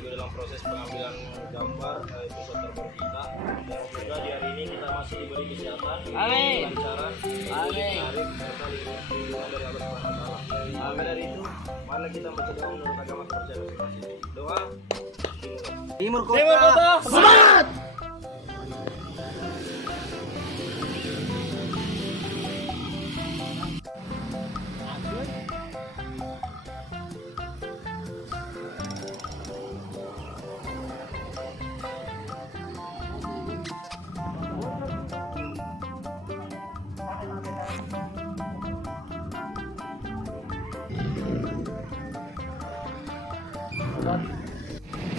juga dalam proses pengambilan gambar episode terbaru kita, dan juga di hari ini kita masih diberi kesehatan, kelancaran, menarik serta lindungan dari Allah Subhanahu wa taala. Maka dari itu, mari kita baca doa menurut agama kepercayaan masing-masing. Doa Timur Kota. Semangat!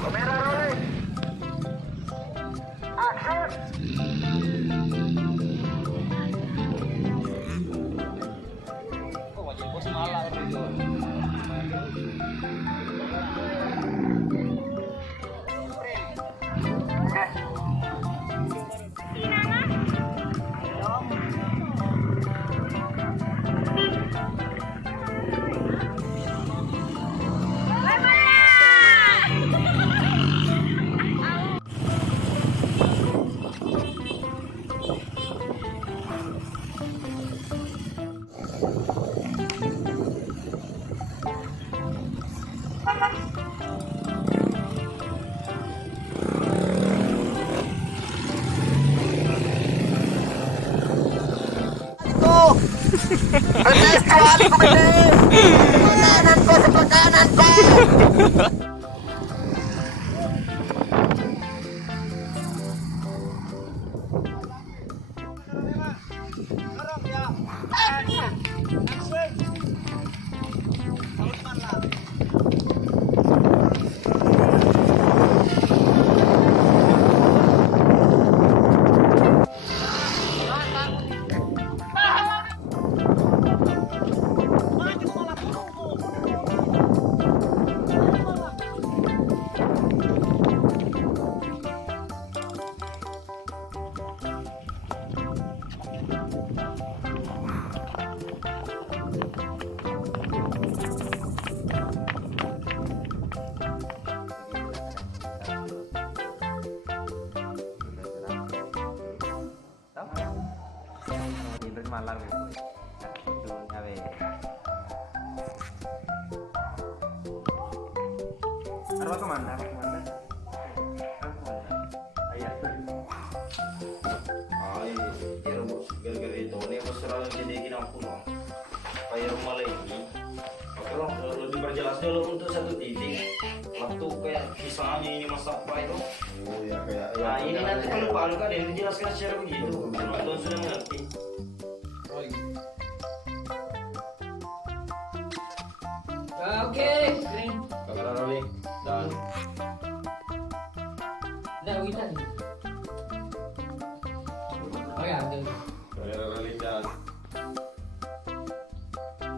Kamera rolling. Action. Kok wajib bos malah itu. Benes kali ku benes. Sebelah kanan ku. Malam dunia arwah kemana? Ayah. Gara-gara itu nih bos selalu jadi gini aku loh. Kayak rumah lagi. Oke loh, lebih perjelas dulu untuk satu titik. Waktu kayak misalnya ini masa apa itu? Oh ya kayak. Nah ini nanti kalau Pak Luka ada yang dijelaskan secara begitu. Penonton sudah mengerti. Oke, kering. Kamera rolling dan Nggak kita. Oh ya, ada. kamera rolling dan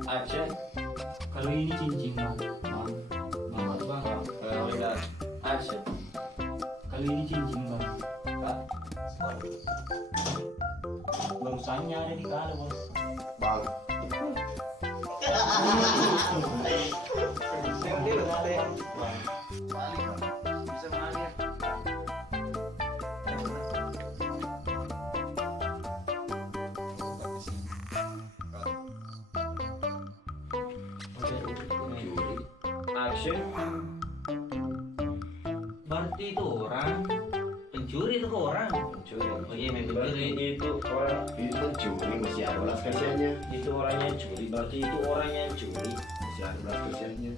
action. Kalau ini cincin bang. Bang, bang. Kamera rolling dan action. Kalau ini cincin bang. Kak, Barusannya ada di kala bos. Bang. bisa mengalir. Action. Berarti itu orang pencuri itu ke orang. Pencuri. Oh iya, memang Berarti pencuri. itu orang Itu curi masih ada belas kasihannya. itu orangnya curi. Berarti itu orangnya curi. Masih ada belas kasihannya.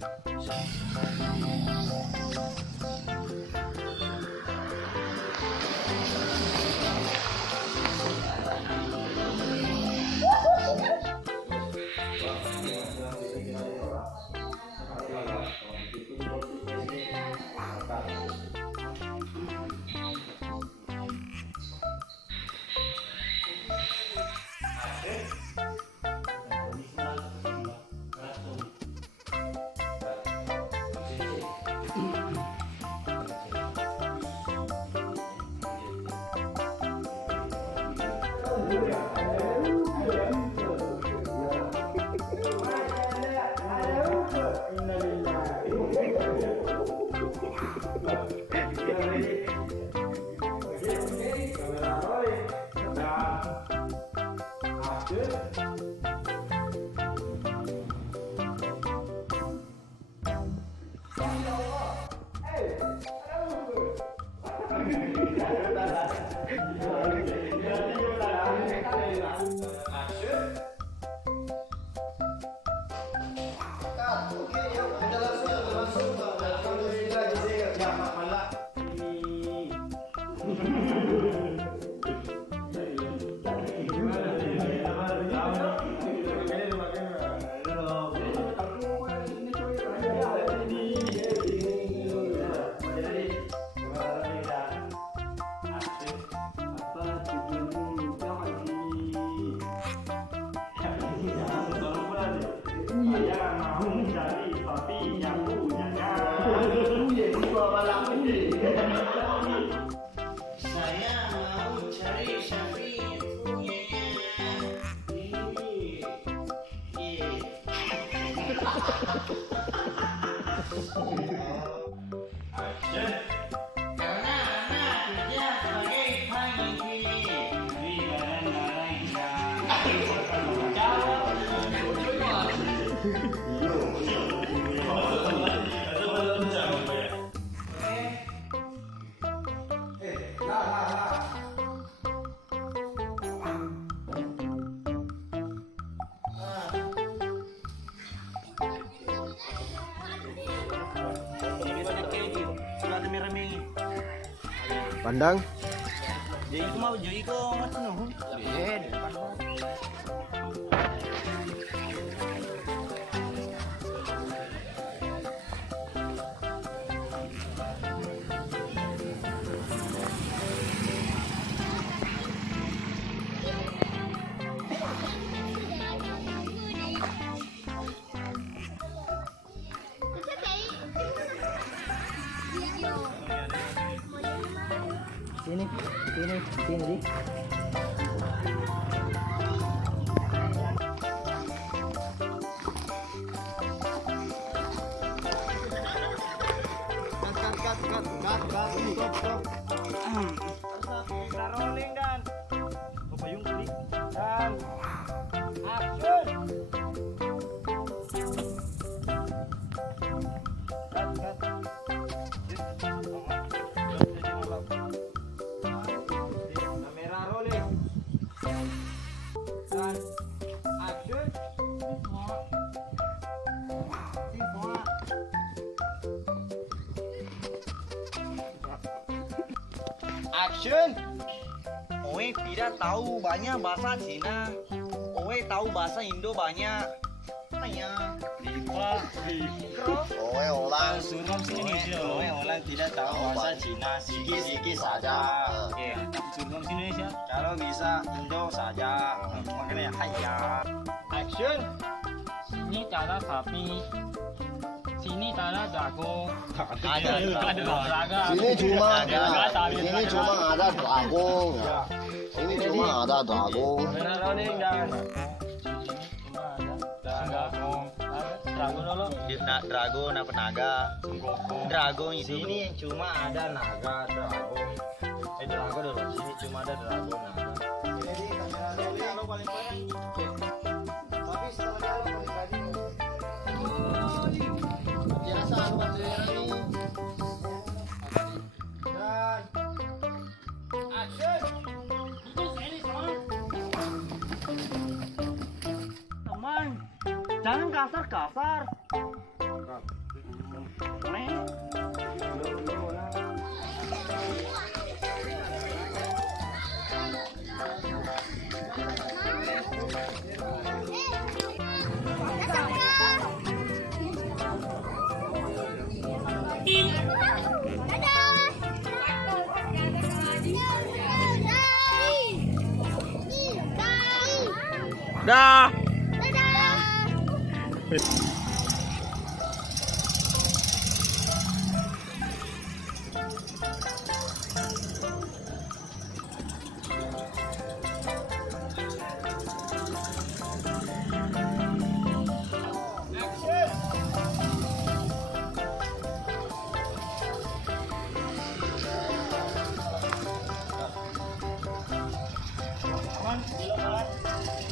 Pandang. Jadi aku mau jadi kok macam nuh. Sini. Kita rolling dan payung klik dan action. Cut. Kamera rolling dan action. Action. Owe tidak tahu banyak bahasa Cina. Owe tahu bahasa Indo banyak. Banyak. Owe orang. Suruh sini. Owe orang tidak tahu bahasa Cina. Sikit saja. Oke. Suruh sini Indonesia. Kalau bisa Indo saja. Makanya hayya. Action. Sini tanah sapi. Sini tanah jago. Ada olahraga. Sini cuma ada dragon. Ya. Ini cuma ada dragon. Kamera rolling dan Dragon dulu. Dragon apa naga? Dragon itu. Sini yang cuma ada naga dragon. Dragon dulu. Sini cuma ada dragon naga. Jadi kamera rolling kalau paling parah. Tapi setelah dia paling tadi. Biasa lu kasih ini. Dan action. Teman, jangan kasar. Dah. belok kanan.